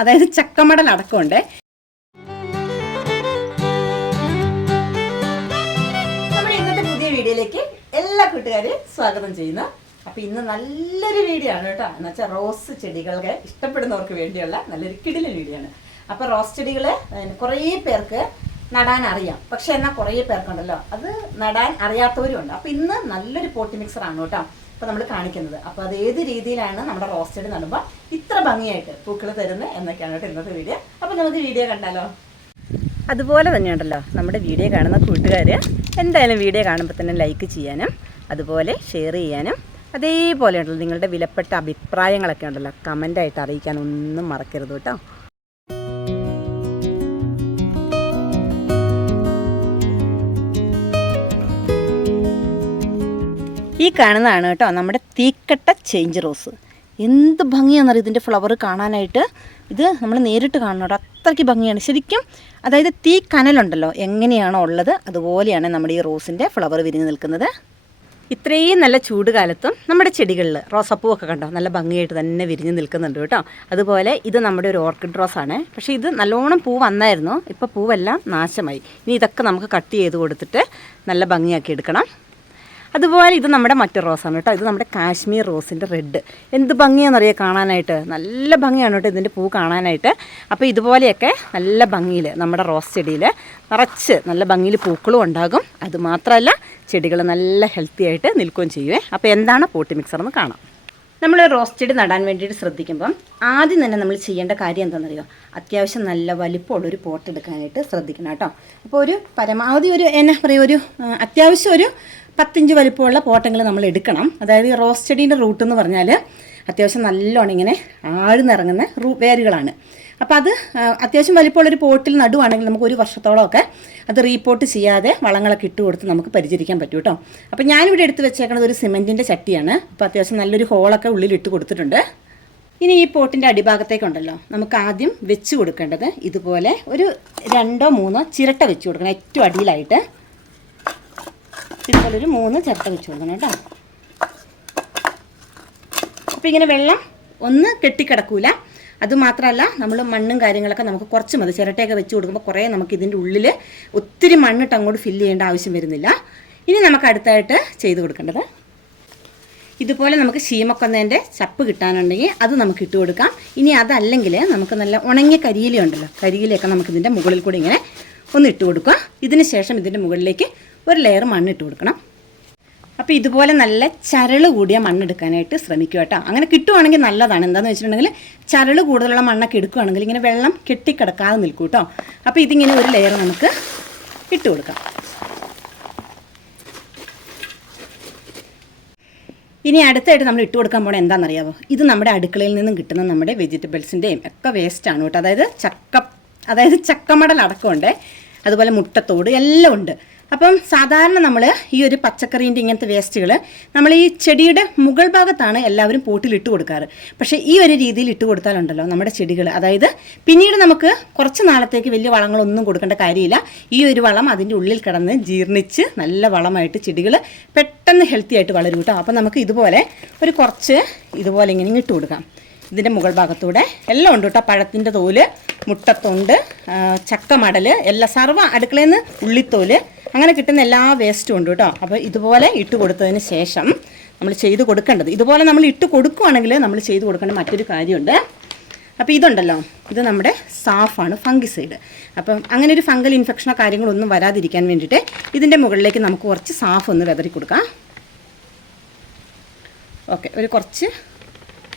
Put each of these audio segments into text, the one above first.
അതായത് ചക്കമടൽ അടക്കമുണ്ട്. ഇന്നത്തെ പുതിയ വീഡിയോയിലേക്ക് എല്ലാ കൂട്ടുകാരെയും സ്വാഗതം ചെയ്യുന്നു. അപ്പൊ ഇന്ന് നല്ലൊരു വീഡിയോ ആണ് കേട്ടോ. എന്ന് വെച്ചാൽ റോസ് ചെടികൾക്ക് ഇഷ്ടപ്പെടുന്നവർക്ക് വേണ്ടിയുള്ള നല്ലൊരു കിടിലൻ വീഡിയോ ആണ്. അപ്പൊ റോസ് ചെടികൾ കുറേ പേർക്ക് നടാൻ അറിയാം. പക്ഷെ എന്നാൽ കുറേ പേർക്കുണ്ടല്ലോ. അത് നടാൻ അറിയാത്തവരും ഉണ്ട്. അപ്പൊ ഇന്ന് നല്ലൊരു പോട്ടി മിക്സർ ആണ് കേട്ടോ. അപ്പൊ നമ്മൾ കാണിക്കുന്നത്. അപ്പോൾ അത് ഏത് രീതിയിലാണ് നമ്മുടെ റോസ്റ്റഡ് നടുമ്പോൾ ഇത്ര ഭംഗിയായിട്ട് പൂക്കൾ തരുന്നത് എന്നൊക്കെയാണ് കേട്ടോ ഇന്നത്തെ വീഡിയോ അപ്പൊ നമുക്ക് വീഡിയോ കണ്ടാലോ? അതുപോലെ തന്നെയുണ്ടല്ലോ നമ്മുടെ വീഡിയോ കാണുന്ന കൂട്ടുകാർ എന്തായാലും വീഡിയോ കാണുമ്പോൾ തന്നെ ലൈക്ക് ചെയ്യാനും അതുപോലെ ഷെയർ ചെയ്യാനും അതേപോലെ ഉണ്ടല്ലോ നിങ്ങളുടെ വിലപ്പെട്ട അഭിപ്രായങ്ങളൊക്കെ ഉണ്ടല്ലോ കമന്റായിട്ട് അറിയിക്കാൻ ഒന്നും മറക്കരുത് കേട്ടോ. ഈ കാണുന്നതാണ് കേട്ടോ നമ്മുടെ തീക്കട്ട ചേഞ്ച് റോസ് എന്ത് ഭംഗിയാണെന്നറിയ ഇതിന്റെ ഫ്ലവർ കാണാനായിട്ട്? ഇത് നമ്മൾ നേരിട്ട് കാണണം അത്രയ്ക്ക് ഭംഗിയാണ്. ശരിക്കും അതായത് തീ കനലുണ്ടല്ലോ എങ്ങനെയാണോ ഉള്ളത് അതുപോലെയാണ് നമ്മുടെ ഈ റോസിന്റെ ഫ്ലവർ വിരിഞ്ഞു നിൽക്കുന്നത്. ഇത്രയും നല്ല ചൂട് കാലത്തും നമ്മുടെ ചെടികളിൽ റോസപ്പൂവൊക്കെ കണ്ടോ? നല്ല ഭംഗിയായിട്ട് തന്നെ വിരിഞ്ഞ് നിൽക്കുന്നുണ്ട് കേട്ടോ. അതുപോലെ ഇത് നമ്മുടെ ഒരു ഓർക്കിഡ് റോസാണ് പക്ഷേ ഇത് നല്ലോണം പൂ വന്നായിരുന്നു. ഇപ്പോൾ പൂവെല്ലാം നാശമായി. ഇനി ഇതൊക്കെ നമുക്ക് കട്ട് ചെയ്ത് കൊടുത്തിട്ട് നല്ല ഭംഗിയാക്കി എടുക്കണം. അതുപോലെ ഇത് നമ്മുടെ മറ്റു റോസാണ് കേട്ടോ. ഇത് നമ്മുടെ കാശ്മീർ റോസിന്റെ റെഡ് എന്ത് ഭംഗിയാണെന്നറിയാം കാണാനായിട്ട്? നല്ല ഭംഗിയാണ് കേട്ടോ ഇതിന്റെ പൂ കാണാനായിട്ട്. അപ്പോൾ ഇതുപോലെയൊക്കെ നല്ല ഭംഗിയിൽ നമ്മുടെ റോസ് ചെടിയിൽ നിറച്ച് നല്ല ഭംഗിയിൽ പൂക്കളും ഉണ്ടാകും. അതുമാത്രമല്ല ചെടികൾ നല്ല ഹെൽത്തി ആയിട്ട് നിൽക്കുകയും ചെയ്യുവേ. അപ്പോൾ എന്താണ് പോട്ടി മിക്സർ എന്ന് കാണാം. നമ്മൾ റോസ് ചെടി നടാൻ വേണ്ടിയിട്ട് ശ്രദ്ധിക്കുമ്പം ആദ്യം തന്നെ നമ്മൾ ചെയ്യേണ്ട കാര്യം എന്താണെന്നറിയോ? അത്യാവശ്യം നല്ല വലിപ്പമുള്ളൊരു പോട്ട് എടുക്കാനായിട്ട് ശ്രദ്ധിക്കണം കേട്ടോ. അപ്പോൾ ഒരു പരമാവധി ഒരു എന്നാ പറയുക ഒരു അത്യാവശ്യം ഒരു പത്തിഞ്ച് വലിപ്പമുള്ള പോട്ടങ്ങൾ നമ്മൾ എടുക്കണം. അതായത് ഈ റോസ് ചെടീന്റെ റൂട്ട് എന്ന് പറഞ്ഞാൽ അത്യാവശ്യം നല്ലോണം ഇങ്ങനെ ആഴ്ന്നിറങ്ങുന്ന റൂ വേരുകളാണ്. അപ്പോൾ അത് അത്യാവശ്യം വലിപ്പമുള്ളൊരു പോട്ടിൽ നടുവാണെങ്കിൽ നമുക്ക് ഒരു വർഷത്തോളമൊക്കെ അത് റീപോർട്ട് ചെയ്യാതെ വളങ്ങളൊക്കെ ഇട്ട് കൊടുത്ത് നമുക്ക് പരിചരിക്കാൻ പറ്റും കേട്ടോ അപ്പോൾ ഞാനിവിടെ എടുത്ത് വെച്ചേക്കുന്നത് ഒരു സിമെന്റിന്റെ ചട്ടിയാണ്. അപ്പോൾ അത്യാവശ്യം നല്ലൊരു ഹോളൊക്കെ ഉള്ളിൽ ഇട്ട് കൊടുത്തിട്ടുണ്ട്. ഇനി ഈ പോട്ടിന്റെ അടിഭാഗത്തേക്കുണ്ടല്ലോ. നമുക്ക് ആദ്യം വെച്ച് കൊടുക്കേണ്ടത് ഇതുപോലെ ഒരു രണ്ടോ മൂന്നോ ചിരട്ട വെച്ച് കൊടുക്കണം. ഏറ്റവും അടിയിലായിട്ട്. ഇതുപോലെ ഒരു മൂന്ന് ചിരട്ട വെച്ച് കൊടുക്കണം കേട്ടോ. അപ്പോൾ ഇങ്ങനെ വെള്ളം ഒന്ന് കെട്ടിക്കിടക്കൂല. അതുമാത്രമല്ല നമ്മൾ മണ്ണും കാര്യങ്ങളൊക്കെ നമുക്ക് കുറച്ച് മതി. ചിരട്ടയൊക്കെ വെച്ച് കൊടുക്കുമ്പോൾ കുറേ നമുക്ക് ഇതിന്റെ ഉള്ളിൽ ഒത്തിരി മണ്ണിട്ട് അങ്ങോട്ട് ഫില്ല് ചെയ്യേണ്ട ആവശ്യം വരുന്നില്ല. ഇനി നമുക്ക് അടുത്തായിട്ട് ചെയ്ത് കൊടുക്കേണ്ടത് ഇതുപോലെ നമുക്ക് ശീമക്കൊന്നേന്റെ ചപ്പ് കിട്ടാനുണ്ടെങ്കിൽ അത് നമുക്ക് ഇട്ട് കൊടുക്കാം. ഇനി അതല്ലെങ്കിൽ നമുക്ക് നല്ല ഉണങ്ങിയ കരിയില ഉണ്ടല്ലോ കരിയിലയൊക്കെ നമുക്ക് ഇതിന്റെ മുകളിൽ കൂടി ഇങ്ങനെ ഒന്ന് ഇട്ട് കൊടുക്കുക ഇതിന് ശേഷം ഇതിന്റെ മുകളിലേക്ക് ഒരു ലെയർ മണ്ണ് ഇട്ട് കൊടുക്കണം. അപ്പോൾ ഇതുപോലെ നല്ല ചരൾ കൂടിയ മണ്ണെടുക്കാനായിട്ട് ശ്രമിക്കുക കേട്ടോ. അങ്ങനെ കിട്ടുവാണെങ്കിൽ നല്ലതാണ്. എന്താണെന്ന് വെച്ചിട്ടുണ്ടെങ്കിൽ ചരൾ കൂടുതലുള്ള മണ്ണൊക്കെ എടുക്കുകയാണെങ്കിൽ ഇങ്ങനെ വെള്ളം കെട്ടിക്കിടക്കാതെ നിൽക്കും കേട്ടോ. അപ്പോൾ ഇതിങ്ങനെ ഒരു ലെയർ നമുക്ക് ഇട്ട് കൊടുക്കാം. ഇനി അടുത്തായിട്ട് നമ്മൾ ഇട്ട് കൊടുക്കാൻ പോണത് എന്താണെന്നറിയാമോ ഇത് നമ്മുടെ അടുക്കളയിൽ നിന്നും കിട്ടുന്ന നമ്മുടെ വെജിറ്റബിൾസിന്റെയും ഒക്കെ വേസ്റ്റാണ് കേട്ടോ. അതായത് ചക്ക അതായത് ചക്കമടൽ അടക്കമുണ്ട്. അതുപോലെ മുട്ടത്തോട് എല്ലാം ഉണ്ട്. അപ്പം സാധാരണ നമ്മൾ ഈ ഒരു പച്ചക്കറീന്റെ ഇങ്ങനത്തെ വേസ്റ്റുകൾ നമ്മൾ ഈ ചെടിയുടെ മുകൾ ഭാഗത്താണ് എല്ലാവരും പോട്ടിൽ ഇട്ട് കൊടുക്കാറ്. പക്ഷേ ഈ ഒരു രീതിയിൽ ഇട്ട് കൊടുത്താലുണ്ടല്ലോ നമ്മുടെ ചെടികൾ അതായത് പിന്നീട് നമുക്ക് കുറച്ച് നാളത്തേക്ക് വലിയ വളങ്ങളൊന്നും കൊടുക്കേണ്ട കാര്യമില്ല. ഈ ഒരു വളം അതിന്റെ ഉള്ളിൽ കിടന്ന് ജീർണിച്ച് നല്ല വളമായിട്ട് ചെടികൾ പെട്ടെന്ന് ഹെൽത്തി ആയിട്ട് വളരും കേട്ടോ അപ്പം നമുക്ക് ഇതുപോലെ ഒരു കുറച്ച് ഇതുപോലെ ഇങ്ങനെ ഇട്ട് കൊടുക്കാം. ഇതിന്റെ മുകൾ ഭാഗത്തൂടെ എല്ലാം ഉണ്ട് കേട്ടോ പഴത്തിന്റെ തോൽ മുട്ടത്തൊണ്ട് ചക്കമടൽ എല്ലാ സർവ അടുക്കളയിൽ നിന്ന് ഉള്ളിത്തോൽ അങ്ങനെ കിട്ടുന്ന എല്ലാ വേസ്റ്റും ഉണ്ട് കേട്ടോ. അപ്പോൾ ഇതുപോലെ ഇട്ട് കൊടുത്തതിന് ശേഷം നമ്മൾ ചെയ്ത് കൊടുക്കേണ്ടത്. ഇതുപോലെ നമ്മൾ ഇട്ട് കൊടുക്കുകയാണെങ്കിൽ നമ്മൾ ചെയ്ത് കൊടുക്കേണ്ട മറ്റൊരു കാര്യമുണ്ട്. അപ്പോൾ ഇതുണ്ടല്ലോ. ഇത് നമ്മുടെ സാഫാണ് ഫംഗിസൈഡ്. അപ്പം അങ്ങനെ ഒരു ഫംഗൽ ഇൻഫെക്ഷനോ കാര്യങ്ങളൊന്നും വരാതിരിക്കാൻ വേണ്ടിയിട്ട് ഇതിന്റെ മുകളിലേക്ക് നമുക്ക് കുറച്ച് സാഫ് ഒന്ന് വെതറി കൊടുക്കാം. ഓക്കെ ഒരു കുറച്ച്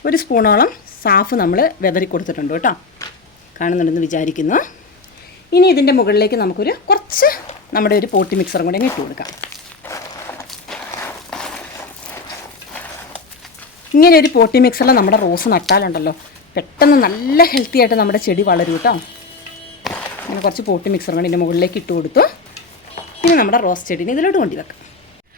ഒരു സ്പൂണോളം സാഫ് നമ്മൾ വെതറി കൊടുത്തിട്ടുണ്ട് കേട്ടോ. കാണുന്നുണ്ടെന്ന് വിചാരിക്കുന്നു. ഇനി ഇതിന്റെ മുകളിലേക്ക് നമുക്കൊരു കുറച്ച് നമ്മുടെ ഒരു പോട്ടി മിക്സറും കൂടി ഇട്ട് കൊടുക്കാം. ഇങ്ങനെ ഒരു പോട്ടി മിക്സറിൽ നമ്മുടെ റോസ് നട്ടാലുണ്ടല്ലോ. പെട്ടെന്ന് നല്ല ഹെൽത്തി ആയിട്ട് നമ്മുടെ ചെടി വളരും കേട്ടോ. അങ്ങനെ കുറച്ച് പോട്ടി മിക്സറും കൂടി ഇതിന്റെ മുകളിലേക്ക് ഇട്ട് കൊടുത്തു. പിന്നെ നമ്മുടെ റോസ് ചെടീനെ ഇതിലോട്ട് കൊണ്ടുവെക്കാം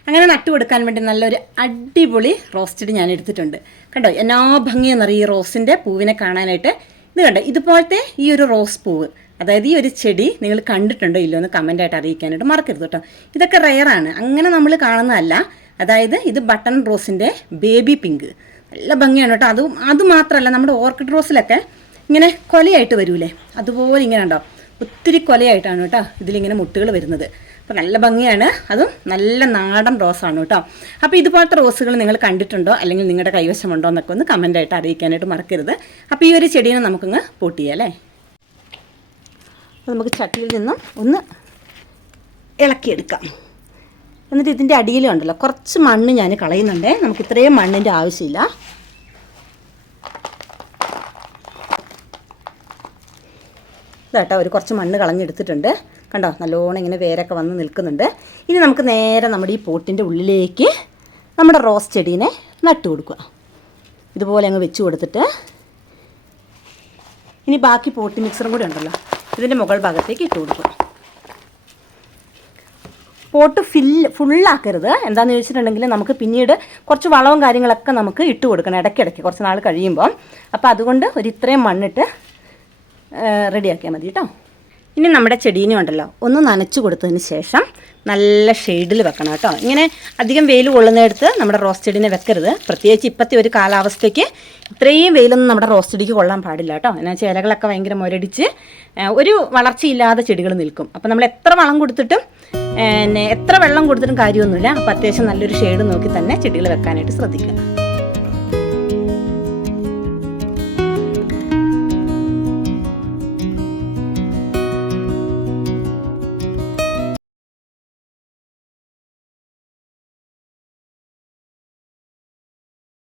അങ്ങനെ നട്ടു കൊടുക്കാൻ വേണ്ടി നല്ലൊരു അടിപൊളി റോസ് ചെടി ഞാൻ എടുത്തിട്ടുണ്ട്. കണ്ടോ? എന്നാ ഭംഗിയെന്നറിയ ഈ റോസിന്റെ പൂവിനെ കാണാനായിട്ട്? ഇത് കണ്ടോ? ഇതുപോലത്തെ ഈ ഒരു റോസ് പൂവ്. അതായത് ഈ ഒരു ചെടി നിങ്ങൾ കണ്ടിട്ടുണ്ടോ ഇല്ലോ എന്ന് കമന്റായിട്ട് അറിയിക്കാനായിട്ട് മറക്കരുത് കേട്ടോ. ഇതൊക്കെ റെയറാണ് അങ്ങനെ നമ്മൾ കാണുന്നതല്ല. അതായത് ഇത് ബട്ടൺ റോസിന്റെ ബേബി പിങ്ക് നല്ല ഭംഗിയാണ് കേട്ടോ. അതും അത് മാത്രമല്ല നമ്മുടെ ഓർക്കിഡ് റോസിലൊക്കെ ഇങ്ങനെ കൊലയായിട്ട് വരൂലേ? അതുപോലെ ഇങ്ങനെ ഉണ്ടോ? ഒത്തിരി കൊലയായിട്ടാണ് കേട്ടോ ഇതിലിങ്ങനെ മുട്ടുകൾ വരുന്നത്. അപ്പോൾ നല്ല ഭംഗിയാണ്. അതും നല്ല നാടൻ റോസാണ് കേട്ടോ. അപ്പോൾ ഇതുപോലത്തെ റോസുകൾ നിങ്ങൾ കണ്ടിട്ടുണ്ടോ? അല്ലെങ്കിൽ നിങ്ങളുടെ കൈവശമുണ്ടോ എന്നൊക്കെ ഒന്ന് കമന്റായിട്ട് അറിയിക്കാനായിട്ട് മറക്കരുത്. അപ്പോൾ ഈ ഒരു ചെടീനെ നമുക്കങ്ങ് പോട്ട് ചെയ്യാം അല്ലേ? അപ്പോൾ നമുക്ക് ചട്ടിയിൽ നിന്നും ഒന്ന് ഇളക്കിയെടുക്കാം. എന്നിട്ട് ഇതിന്റെ അടിയിലുണ്ടല്ലോ കുറച്ച് മണ്ണ് ഞാൻ കളയുന്നുണ്ടേ. നമുക്ക് ഇത്രയും മണ്ണിന്റെ ആവശ്യമില്ല. ഇതാട്ടോ ഒരു കുറച്ച് മണ്ണ് കളഞ്ഞെടുത്തിട്ടുണ്ട്. കണ്ടോ നല്ലോണം ഇങ്ങനെ വേരൊക്കെ വന്ന് നിൽക്കുന്നുണ്ട്. ഇനി നമുക്ക് നേരെ നമ്മുടെ ഈ പോട്ടിന്റെ ഉള്ളിലേക്ക് നമ്മുടെ റോസ് ചെടീനെ നട്ടു കൊടുക്കുക. ഇതുപോലെ അങ്ങ് വെച്ച് കൊടുത്തിട്ട്. ഇനി ബാക്കി പോട്ടി മിക്സറും കൂടി ഉണ്ടല്ലോ. ഇതിന്റെ മുകൾ ഭാഗത്തേക്ക് ഇട്ട് കൊടുക്കുക. പോട്ട് ഫില്ല് ഫുള്ളാക്കരുത് എന്താണെന്ന് ചോദിച്ചിട്ടുണ്ടെങ്കിൽ നമുക്ക് പിന്നീട് കുറച്ച് വളവും കാര്യങ്ങളൊക്കെ നമുക്ക് ഇട്ട് കൊടുക്കണം ഇടയ്ക്കിടയ്ക്ക് കുറച്ച് നാൾ കഴിയുമ്പം. അപ്പോൾ അതുകൊണ്ട് ഒരു ഇത്രയും മണ്ണിട്ട് റെഡിയാക്കിയാൽ മതി കേട്ടോ. ഇനി നമ്മുടെ ചെടീനെ ഉണ്ടല്ലോ ഒന്ന് നനച്ചു കൊടുത്തതിന് ശേഷം നല്ല ഷെയ്ഡിൽ വെക്കണം കേട്ടോ. ഇങ്ങനെ അധികം വെയിൽ കൊള്ളുന്നിടത്ത് നമ്മുടെ റോസ് ചെടീനെ വെക്കരുത്. പ്രത്യേകിച്ച് ഇപ്പോഴത്തെ ഒരു കാലാവസ്ഥയ്ക്ക് ഇത്രയും വെയിലൊന്നും നമ്മുടെ റോസ് ചെടിക്ക് കൊള്ളാൻ പാടില്ല കേട്ടോ. എന്നാൽ വെച്ചാൽ ഇലകളൊക്കെ ഭയങ്കര മുരടിച്ച് ഒരു വളർച്ചയില്ലാതെ ചെടികൾ നിൽക്കും. അപ്പോൾ നമ്മൾ എത്ര വളം കൊടുത്തിട്ടും എത്ര വെള്ളം കൊടുത്തിട്ടും കാര്യമൊന്നുമില്ല. അപ്പോൾ അത്യാവശ്യം നല്ലൊരു ഷെയ്ഡ് നോക്കി തന്നെ ചെടികൾ വെക്കാനായിട്ട് ശ്രദ്ധിക്കുക.